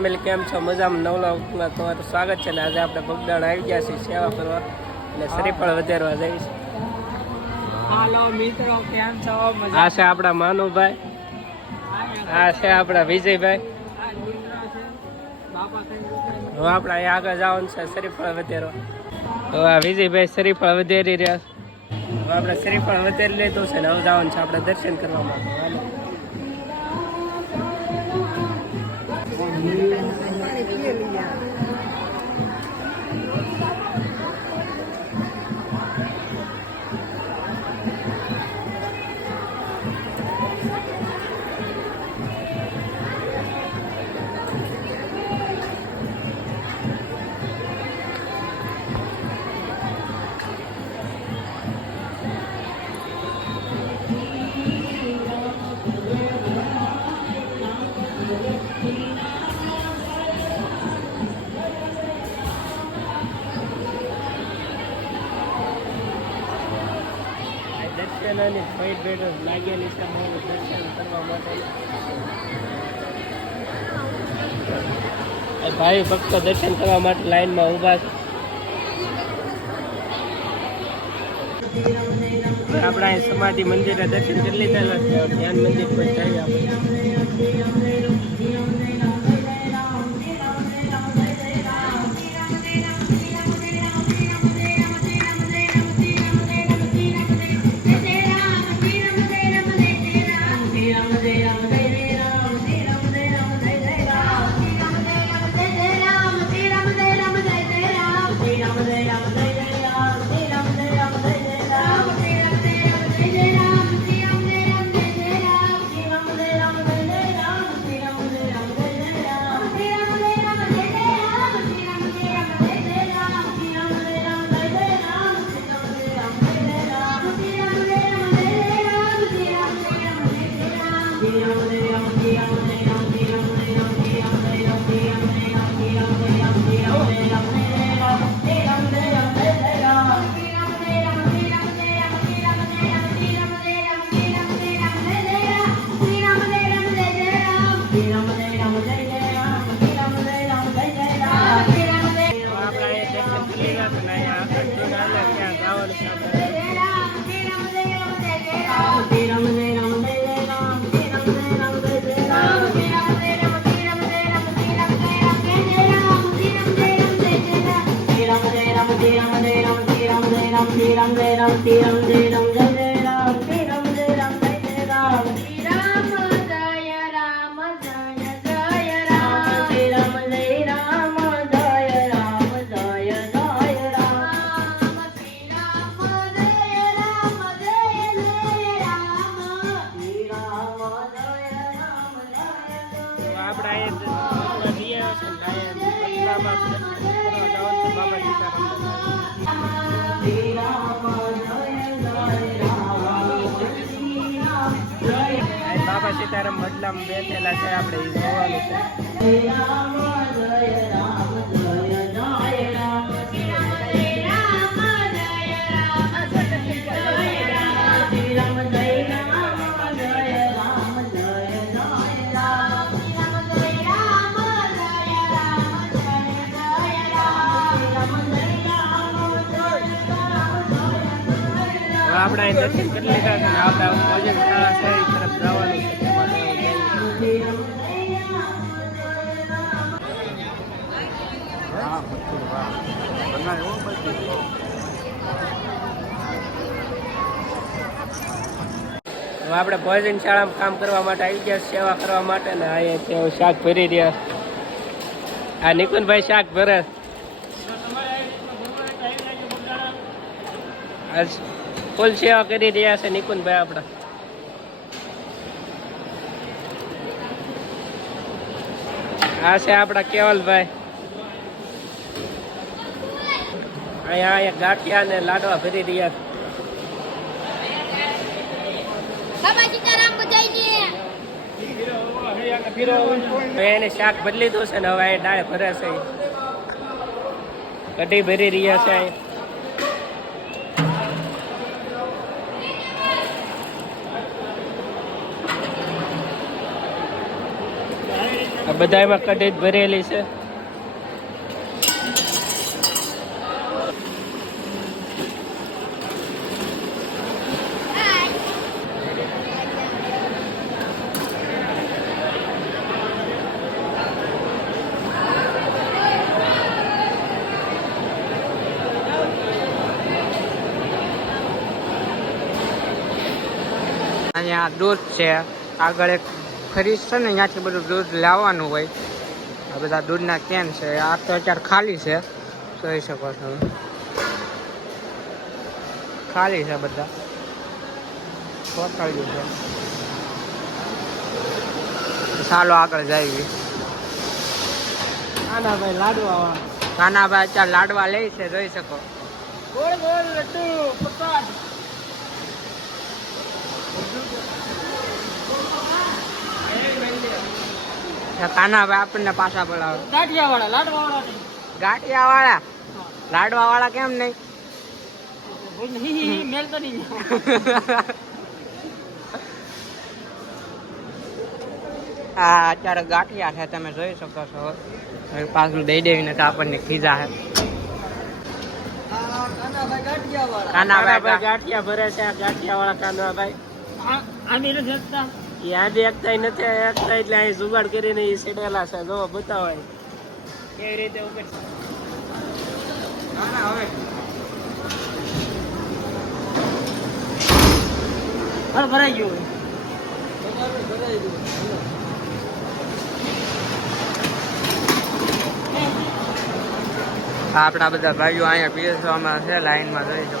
Family કેમ છો? મજામાં? નવલામાં તમારું સ્વાગત છે ને આજે આપણે ભગદાણ આવી ગયા છીએ સેવા કરવા અને શ્રીફળ વધારવા જઈશ. હાલો મિત્રો કેમ છો? આ છે આપણા માનુભાઈ. આ છે આપણા વિજયભાઈ. હું હવે આપણે અહીંયા આગળ જવાનું છે શરીફળ વધેરવા. હવે આ વિજયભાઈ શરીફળ વધેરી રહ્યા હવે આપણે શરીફળ વધેરી લીધું છે ને હવે જવાનું છે આપણે દર્શન કરવા માટે. 你在哪里？呀、દર્શન કરવા માટે. ભાઈ ભક્તો દર્શન કરવા માટે લાઈનમાં ઊભા છે. આપણા સમાધિ મંદિરે દર્શન કરી લીધા ધ્યાન મંદિર પર જઈએ આપણે. હવે બાબા બદલામાં બેઠેલા છે આપણે એ જોવાનું છે. આપણે દર્શન કરી લીધા છે આપણે ભોજન આપણે ભોજન શાળામાં કામ કરવા માટે આવી ગયા સેવા કરવા માટે, ને અહીંયા શાક ભરી રહ્યા. આ નિકુનભાઈ શાક ભરે. ફૂલ સેવા કરી રહ્યા છે નિકુનભાઈ આપણા આ છે આપણા કેવલભાઈ અહીંયા એક ગાંઠિયા ને લાડવા ભરી રહ્યા છે. એને શાક બદલી દીધું છે ને હવે ડાળ ભરે છે. કઢી ભરી રહ્યા છે. બધા એમાં કઢી જ ભરેલી છે. અહીંયા દૂધ છે. આગળ એક ફ્રીજ છે ને અહીંયાથી બધું દૂધ લાવવાનું હોય. આ બધા દૂધના કેન છે. આ તો અત્યારે ખાલી છે. જોઈ શકો છો. ખાલી છે બધા. ચોટાડ્યું છે ચાલો આગળ જઈએ. આના ભાઈ લાડવા કાનાભાઈ અત્યારે લાડવા લે છે જોઈ શકો. ગોળ ગોળ લડ્ડુ પ્રસાદ કાનાભાઈ આપણને પાછા બોલાવે. ગાંઠિયા વાળા લાડવા વાળા ગાંઠિયા વાળા લાડવા વાળા કેમ નહીં. આ અત્યારે ગાંઠિયા છે તમે જોઈ શકો છો. પાછું દઈ દેવીને તો આપણને ખીજા છે. કાનાભાઈ ગાંઠિયા ભરે છે ગાંઠિયા વાળા કાનાભાઈ. આમી નથી એકતા નથી એકતા એટલે અહીં જુગાડ કરીને એ સેડેલા છે. જો બતાવાય. કેવી રીતે ઉપર હવે ભરાઈ ગયું. આપણા બધા ભાઈઓ અહીંયા પીએસવામાં છે લાઈનમાં જોઈ શકો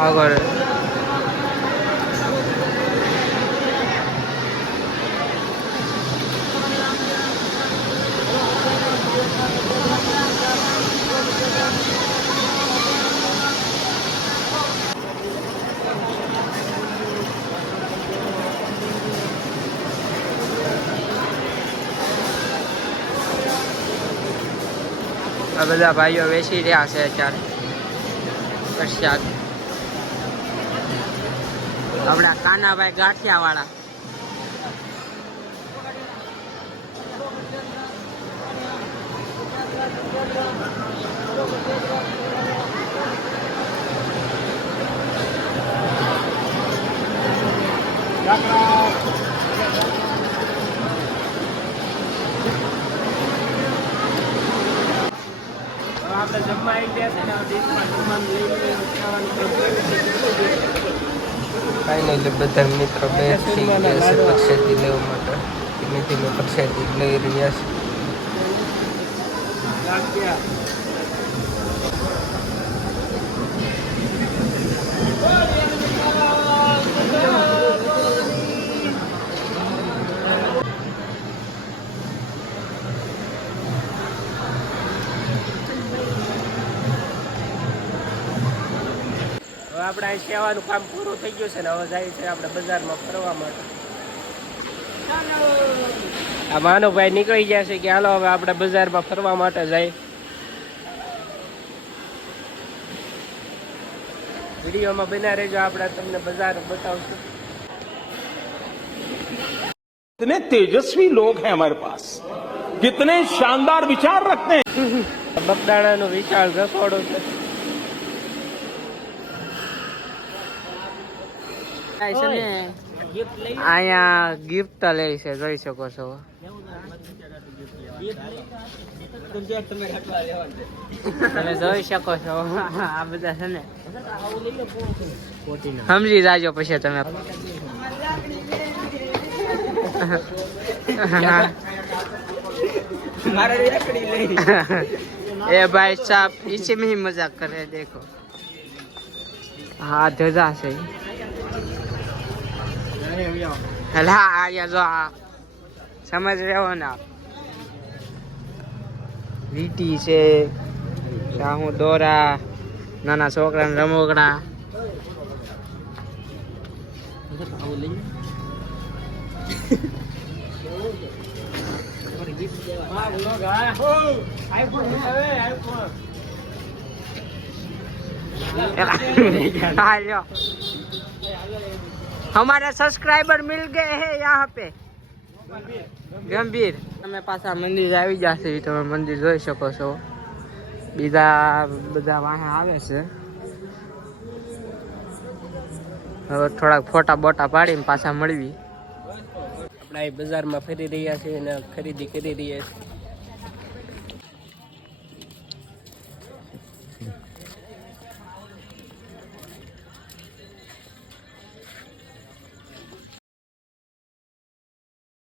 આગળ આ બધા ભાઈઓ બેસી રહ્યા છે અત્યારે. પ્રસાદ. હમણાં કાનાભાઈ ગાંઠિયા વાળા હવે આપણે જમવા આવી ગયા છે ને, આ ડીશમાં જમવાનું લઈ લઈએ, ખાવાનું ફાઇનલી બધા મિત્રો બેસી ગયા છે પ્રસાદી લેવા માટે. ધીમે ધીમે પ્રસાદી લઈ રહ્યા છે. આપણે અહીં સેવાનું કામ પૂરું થઈ ગયું છે ને હવે જાય છે આપણે બજારમાં ફરવા માટે આ માનવભાઈ નીકળી ગયા છે કે હાલો હવે આપણે બજારમાં ફરવા માટે જાય વિડીયોમાં બના રહેજો આપણે તમને બજાર બતાવશું कितने तेजस्वी लोग हैं हमारे पास कितने शानदार विचार रखते हैं બગદાણાનો વિશાળ રસોડો છે અહીંયા ગિફ્ટ લે છે, જોઈ શકો છો. તમે જોઈ શકો છો. આ બધા છે ને. સમજી જાજો પછી તમે. એ ભાઈ સાહેબ ઈસી મેં મજાક કરે, દેખો. હા, ધજા છે લા આયા જો આ સમજ રહ્યો ને વીટી છે સાહુ દોરા નાના છોકરાને રમકડા આલ્યો हमारे सब्सक्राइबर मिल गए हैं यहाँ पे ગંભીર તમે પાછા મંદિર આવી જશે એ તમે મંદિર જોઈ શકો છો બીજા બધા વાહન આવે છે હવે થોડાક ફોટા બોટા પાડીને પાછા મળવી આપણે અહીં બજારમાં ફરી રહ્યા છીએ અને ખરીદી કરી રહ્યા છીએ